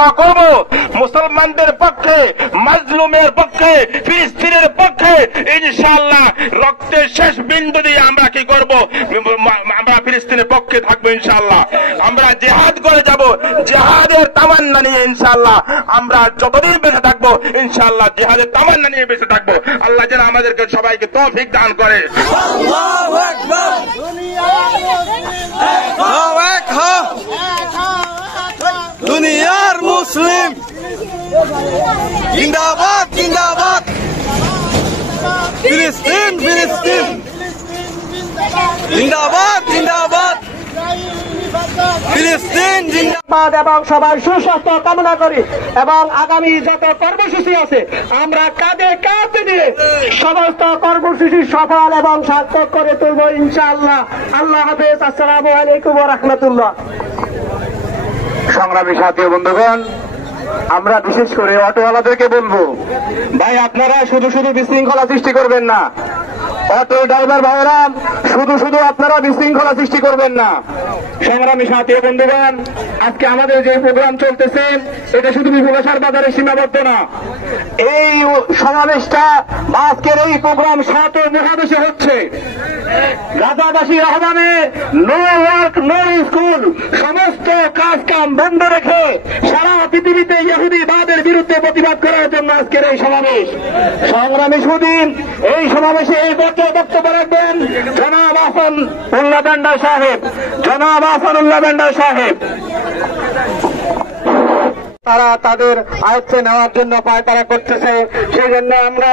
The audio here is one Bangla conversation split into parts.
দোয়া করব মুসলমানদের পক্ষে, মাজলুমের পক্ষে, ফিলিস্তিনের পক্ষে ইনশাআল্লাহ রক্তের শেষ বিন্দু দিয়ে আমরা কি করব, আমরা ফিলিস্তিনের পক্ষে থাকবো ইনশাআল্লাহ। আমরা জিহাদ করে যাব, জিহাদের তামান্না নিয়ে ইনশাআল্লাহ আমরা যতদিন বেঁচে থাকবো ইনশাআল্লাহ জিহাদের তামান্না নিয়ে বেঁচে থাকবো। আল্লাহ যেন আমাদেরকে সবাইকে তৌফিক দান করে। আল্লাহু আকবার। দুনিয়ার মুসলিম জিন্দাবাদ জিন্দাবাদ, ফিলিস্তিন ফিলিস্তিন জিন্দাবাদ জিন্দাবাদ, ফিলিস্তিন জিন্দাবাদ। এবং সবার সুস্বাস্থ্য কামনা করি এবং আগামী যত কর্মসূচি আছে আমরা কাঁধে কাঁধ দিয়ে সমস্ত কর্মসূচি সফল এবং সার্থক করে তুলব ইনশাআল্লাহ। আল্লাহ হাফেজ। আসসালামু আলাইকুম ওয়া রাহমাতুল্লাহ। সংগ্রামী সাথী বন্ধুগণ, আমরা বিশেষ করে অটোওয়ালাদেরকে বলবো, ভাই আপনারা শুধু শুধু বিশৃঙ্খলা সৃষ্টি করবেন না। অটো ড্রাইভার ভাইরা শুধু শুধু আপনারা বিশৃঙ্খলা সৃষ্টি করবেন না। সংগ্রামী সাথী বন্ধুগণ, আজকে আমাদের যে প্রোগ্রাম চলতেছে এটা শুধু বিপুলাসার বাজারে সীমাবদ্ধ না। এই সমাবেশটা বা আজকের এই প্রোগ্রাম সাত মহাদেশে হচ্ছে। গাজাবাসীর আহ্বানে নো ওয়ার্ক নো স্কুল, সমস্ত কাজ কাম বন্ধ রেখে সারা পৃথিবীতে ইহুদিবাদের বিরুদ্ধে প্রতিবাদ করার জন্য আজকের এই সমাবেশ। সংগ্রামী সুদীন, এই সমাবেশে এই বক্তব্য রাখবেন জনাব আহসান উল্লাহ বেন্ডার সাহেব। জনাব আহসান উল্লাহ বেন্ডার সাহেব তারা তাদের আয়ত্তে নেওয়ার জন্য পায়তারা করতেছে। সেই জন্য আমরা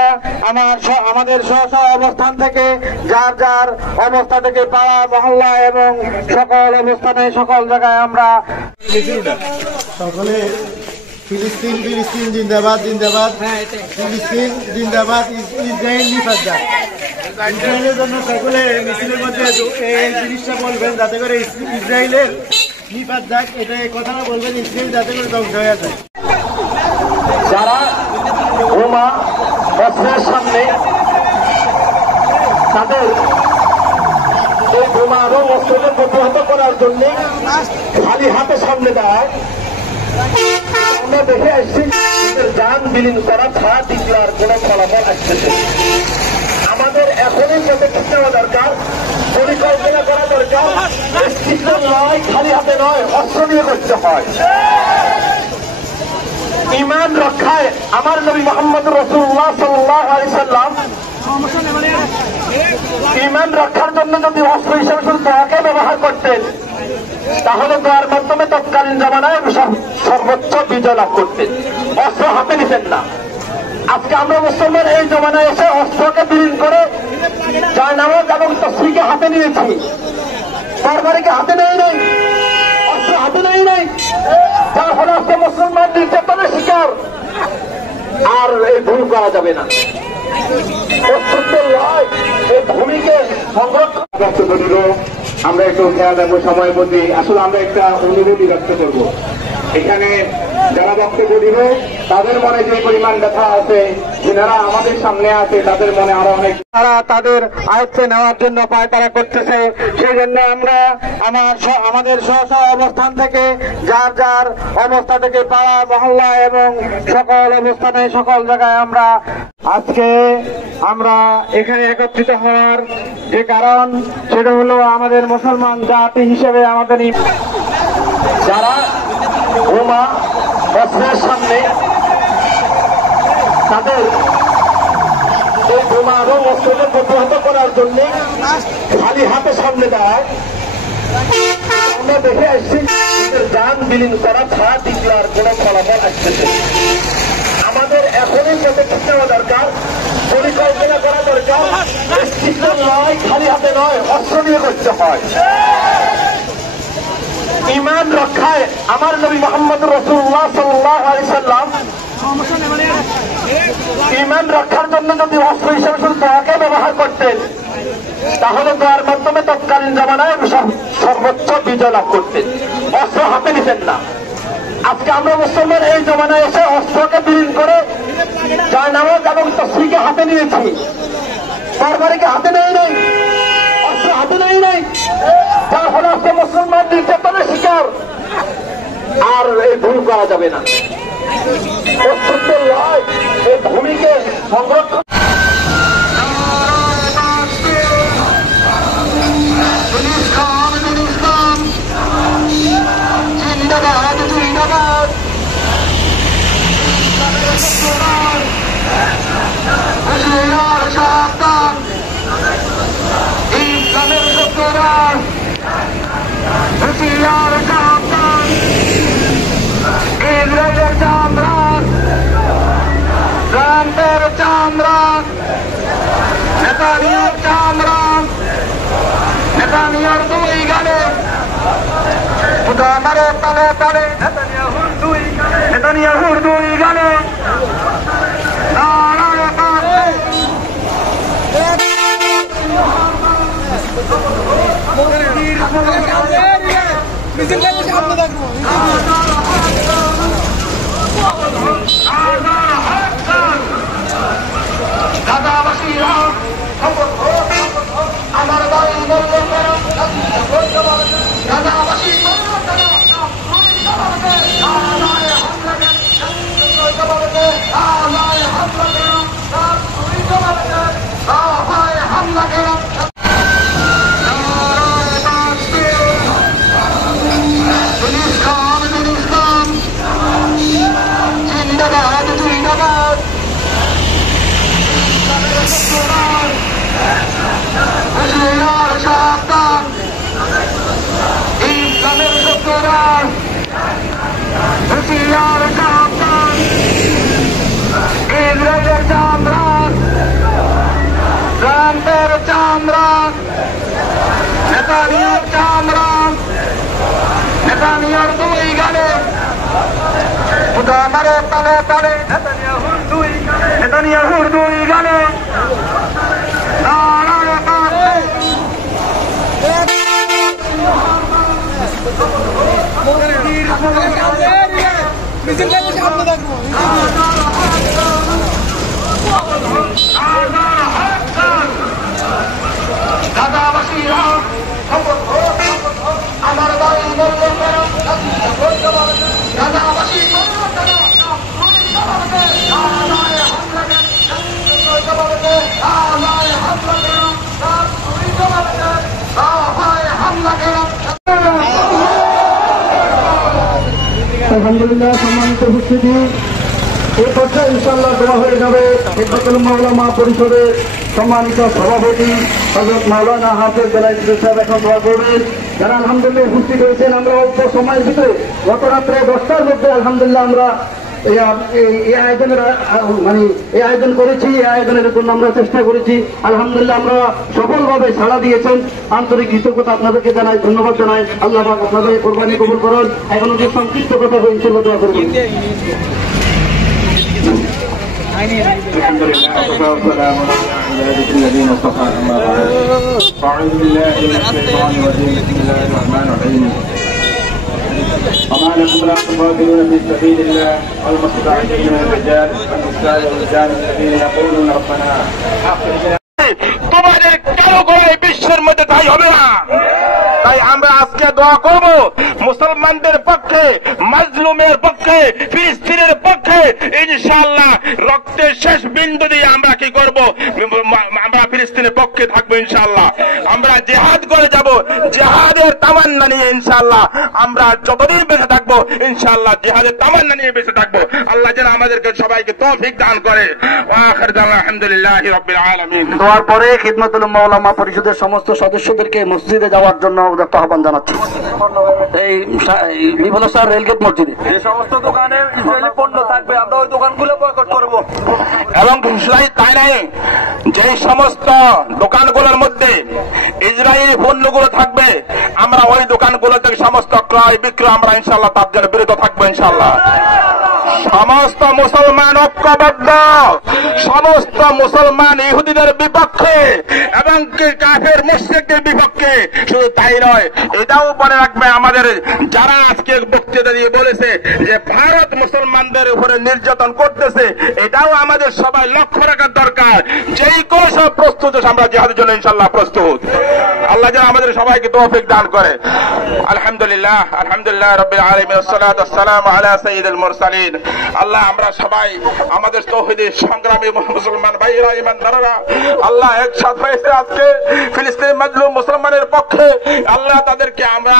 আমাদের স্ব অবস্থান থেকে যার যার অবস্থা থেকে পাড়া মহল্লা এবং সকল অবস্থানে সকল জায়গায় আমরা সকলে ফিলিস্তিন ফিলিস্তিন জিন্দাবাদ জিন্দাবাদ, ফিলিস্তিন জিন্দাবাদ, ইসরায়েল নিফাজ্জাত। ইসরায়েলের জন্য সকলে মিছিলের মধ্যে এই জিনিসটা বলবেন যাতে করে ইসরায়েলের নিফাজ্জাত, এটা এই কথাটা বলবেন ইসরায়েল যাতে করে ধ্বংস হয়ে যায়। যারা বোমা অস্ত্রের সামনে তাদের এই বোমা এবং অস্ত্রকে প্রতিহত করার জন্য খালি হাতে সামনে দাঁড়ায়, আমরা দেখে আসছি যান বিলীন করা ছাড়া টিকলার কোন ফলাফল আসতেছে। আমাদের এখনই পদক্ষেপ নেওয়া দরকার, পরিকল্পনা করা দরকার। নয়, খালি হাতে নয়, অস্ত্র নিয়ে করতে হয়। ইমান রক্ষায় আমার নবী মুহাম্মদ রাসূলুল্লাহ সাল্লাল্লাহু আলাইহি সাল্লাম ইমান রক্ষার জন্য যদি অস্ত্র হিসেবে শুধু দোয়াকে ব্যবহার করতেন তাহলে দোয়ার মাধ্যমে তৎকালীন জামানায় সর্বোচ্চ বিজয় লাভ করতেন, অস্ত্র হাতে নিতেন না। আজকে আমরা মুসলমান এই জমানায় এসে অস্ত্রকে বিলীন করে জায়নামাজ এবং তসবিহকে হাতে নিয়েছি, তরবারিকে হাতে নেই নাই, অস্ত্র হাতে নেই নাই, যার ফলে আজকে মুসলমান নির্যাতনের শিকার। আর এই ভুল করা যাবে না। এই ভূমিকে সংরক্ষণ করিল আমরা একটু খেয়াল রাখবো সময়ের মধ্যে। আসলে আমরা একটা অনুভূতি ব্যক্ত করবো। এখানে যারা বক্তব্য দিব তাদের মনে যে পরিমাণ ব্যথা আছে, যারা আমাদের সামনে আছে তাদের মনে আরো অনেক, তারা তাদের আয়ত্তে নেওয়ার জন্য পায়তারা করতেছে। সেই জন্য আমরা আমাদের স্ব অবস্থান থেকে যার যার অবস্থা থেকে পাড়া মহল্লা এবং সকল অবস্থানে সকল জায়গায় আজকে আমরা এখানে একত্রিত হওয়ার যে কারণ সেটা হলো আমাদের মুসলমান জাতি হিসেবে আমাদের যারা বোমা অস্ত্রের সামনে তাদের এই বোমা এবং অস্ত্রকে প্রতিহত করার জন্য খালি হাতে সামনে দাঁড়ায়, আমরা দেখে আসছি যান বিলীন করা ছাড়া টিকলার কোন ফলাফল আসতেছে। আমাদের এখনই পদক্ষেপ নেওয়া দরকার, পরিকল্পনা করা দরকার। নয়, খালি হাতে নয়, অস্ত্র নিয়ে করতে হয়। ইমান রক্ষায় আমার নবী মুহাম্মদ রাসূলুল্লাহ সাল্লাল্লাহু আলাইহি সাল্লাম ইমান রক্ষার জন্য যদি অস্ত্র হিসেবে শুধু দোয়াকে ব্যবহার করতেন তাহলে দোয়ার মাধ্যমে তৎকালীন জামানায় সর্বোচ্চ বিজয় লাভ করতেন, অস্ত্র হাতে নিতেন না। আজকে আমরা মুসলমান এই জমানায় এসে অস্ত্রকে বিলীন করে জায়নামাজ এবং তসবিহকে হাতে নিয়েছি, তরবারিকে হাতে নেই নাই, অস্ত্র হাতে নেই নাই, যার ফলে আজকে মুসলমান নির্যাতনের শিকার। আর এই ভুল করা যাবে না। অত্যন্ত নয়, এই ভূমিকে সংরক্ষণ জিন্দাবাদ জিন্দাবাদ সাবধান ইসলামের শত্রুরা হুঁশিয়ার সাবধান ইসরায়েলের চামড়া ট্রাম্পের চামড়া নেতানিয়ার চামড়া নেতানিয়ার দুই গালে আমার তালে তালে নেতানিয়াহুর দুই গালে আমার বাড়ি জিন্দাবাদ জিন্দাবাদ সাবধান ইসলামের শত্রুরা হুঁশিয়ার সাবধান ইসরায়েলের চামড়া ট্রাম্পের চামড়া নেতানিয়ার চামড়া নেতানিয়ার দুই গালে আমার তালে তালে নেতানিয়াহুর দুই গালে দাদাবাসীরা আমার বাড়ি দাদাবাসী আলহামদুলিল্লাহ, সম্মানিত উপস্থিতি, এই পর্যায়ে ইনশাআল্লাহ দেওয়া হয়ে যাবে খিদমতুল উলামা পরিষদের সম্মানিত সভাপতি হযরত মাওলানা হাফেজ বেলায়েত সাহেব এখন দোয়া করবেন। যারা আলহামদুলিল্লাহ উপস্থিত হয়েছেন, আমরা অল্প সময়ের ভিতরে গত রাত্রে 10টার মধ্যে আলহামদুলিল্লাহ আমরা এই আয়োজনের এই আয়োজন করেছি। এই আয়োজনের জন্য আমরা চেষ্টা করেছি, আলহামদুলিল্লাহ আমরা সফলভাবে সাড়া দিয়েছেন। আন্তরিক কৃতজ্ঞতা আপনাদেরকে জানাই, ধন্যবাদ জানাই। আল্লাহ পাক আপনাদের কোরবানি কবুল করুন। এখন যে সংক্ষিপ্ত কথা হয়েছিল দোয়া করবেন। وما لكم لا تقاتلون في سبيل الله والمستضعفين من الرجال والنساء والولدان الذين يقولون ربنا اخرجنا তোমাদের কারো করে বিশ্বের মধ্যে তাই হবে না। তাই আমরা আজকে দোয়া করব মুসলমানদের পক্ষে, মাজলুমের পক্ষে, ফিলিস্তিনের পক্ষে। ইনশাআল্লাহ রক্তের শেষ বিন্দু দিয়ে আমরা কি করব? আমরা ফিলিস্তিনের পক্ষে থাকবো ইনশাআল্লাহ। আমরা জিহাদ করে যাব, জিহাদের তামান্না নিয়ে ইনশাআল্লাহ। আমরা যতদিন বেঁচে থাকবো ইনশাআল্লাহ জিহাদের তামান্না নিয়ে বেঁচে থাকবো। আল্লাহ যেন আমাদেরকে সবাইকে তৌফিক দান করে। আখির দাওয়ানা আলহামদুলিল্লাহি রাব্বিল আলামিন। দোয়ার পরে খিদমতুল উলামা পরিষদের সমস্ত সদস্যদেরকে মসজিদে যাওয়ার জন্য আহ্বান জানাচ্ছি। এই বিমলা স্যার রেলগেট মসজিদে যে সমস্ত দোকানে ইসরায়েলি পণ্য থাকবে আমরা ওই দোকানগুলো বয়কট করব। এবং তাই নাই, যে সমস্ত দোকানগুলোর মধ্যে ইসরায়েলি পণ্যগুলো থাকবে আমরা ওই দোকানগুলো থেকে সমস্ত ক্রয় বিক্রয় আমরা ইনশাআল্লাহ তার জন্য বিরত থাকবো ইনশাআল্লাহ। সমস্ত মুসলমান ঐক্যবদ্ধ, সমস্ত মুসলমান ইহুদিদের বিপক্ষে এবং কাফের মুশরিকদের বিপক্ষে। শুধু তাই নয়, এটাও মনে রাখবে আমাদের যারা আজকে বক্তৃতা দিয়ে বলেছে যে ভারত মুসলমানদের উপরে নির্যাতন করতেছে, এটাও আমাদের সবাই লক্ষ্য রাখার দরকার। যেই কোনো সব প্রস্তুত আমরা জিহাদের জন্য ইনশাআল্লাহ প্রস্তুত। আল্লাহ যেন আমাদের সবাইকে তৌফিক দান করে। আলহামদুলিল্লাহ, আলহামদুলিল্লাহ রাব্বিল আলামিন, আসসালাতু ওয়াসসালামু আলা সাইয়্যিদিল মুরসালিন। আল্লাহ আমরা সবাই আমাদের তৌহিদি সংগ্রামী মুসলমান ভাইরা, ইমানদাররা আল্লাহ একসাথ হয়েছে আজকে ফিলিস্তিন মাজলুম মুসলমানের পক্ষে। আল্লাহ তাদেরকে আমরা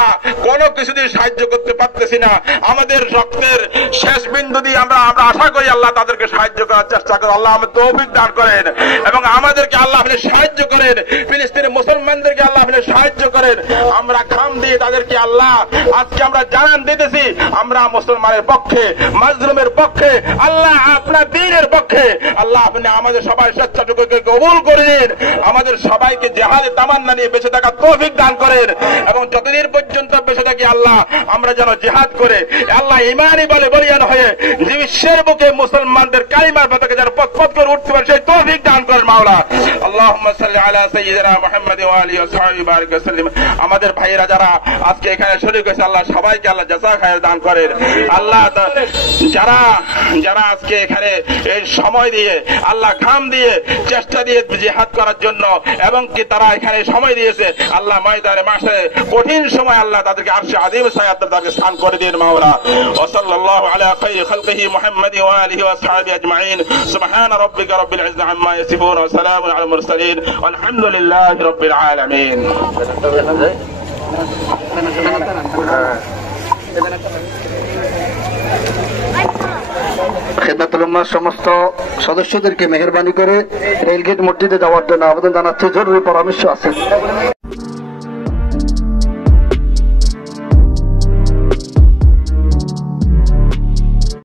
কোনো কিছু দিয়ে সাহায্য করতে পারতেছি না, আমাদের রক্তের শেষ বিন্দু দিয়ে আমরা আশা করি আল্লাহ তাদেরকে সাহায্য করার চেষ্টা করেন। আল্লাহ আমাদের তৌফিক দান করেন এবং আমাদেরকে আল্লাহ আপনি সাহায্য করেন, ফিলিস্তিনের মুসলমানদেরকে আল্লাহ আপনি সাহায্য করেন। আমরা খাম দিয়ে তাদেরকে আল্লাহ আজকে আমরা জানান দিতেছি আমরা মুসলমানের পক্ষে, মাজলুমের পক্ষে, আল্লাহ আপনার দ্বীনের পক্ষে। আল্লাহ আপনি আমাদের সবাই স্বেচ্ছাটুকুকে কবুল করে নিন, আমাদের সবাইকে জিহাদের তামান্না নিয়ে বেঁচে থাকার তৌফিক দান করেন এবং যতদিন পর্যন্ত বেঁচে থাকি আল্লাহ আমরা যেন জিহাদ করে আল্লাহ ইমানি বলে বলিয়ান হয়ে যে বিশ্বের বুকে মুসলমানদের কালিমার পতাকা যেন পথ করে উঠতে পারে সেই তৌফিক দান করেন মাওলা। আল্লাহুম্মা সাল্লি আলা সাইয়্যিদিনা মুহাম্মাদ ওয়া আলিহি ওয়া সাহবিহি বারিক ওয়া সাল্লিম। আমাদের ভাইয়েরা যারা আজকে এখানে শরীক হয়েছে আল্লাহ সবাইকে আল্লাহ জাযা খায়ের দান করেন। আল্লাহ যারা আজকে এখানে এই সময় দিয়ে আল্লাহ ঘাম দিয়ে চেষ্টা দিয়ে জিহাদ করার জন্য এবং কি তারা এখানে সময় দিয়েছে আল্লাহ ময়দানে মাসে কঠিন সময় আল্লাহ তাদেরকে আরশে আযীম সায়াত তাদেরকে স্থান করে দিন মাওলা। ওয়া সাল্লাল্লাহু আলা খায়রি খালকিহি মুহাম্মাদ ওয়া আলিহি ওয়া সাহবিহি আজমাইন। সুবহান রাব্বিকা রাব্বিল ইজ্জাতি আম্মা ইয়াসিফুন ওয়া সালামুন আলাল মুরসালিন ওয়ালহামদুলিল্লাহি রাব্বিল আলামিন। খেদমাতুল উম্মাহর সমস্ত সদস্যদেরকে মেহেরবানি করে রেলগেট মসজিদে যাওয়ার জন্য আবেদন জানাচ্ছে। জরুরি পরামর্শ আছে।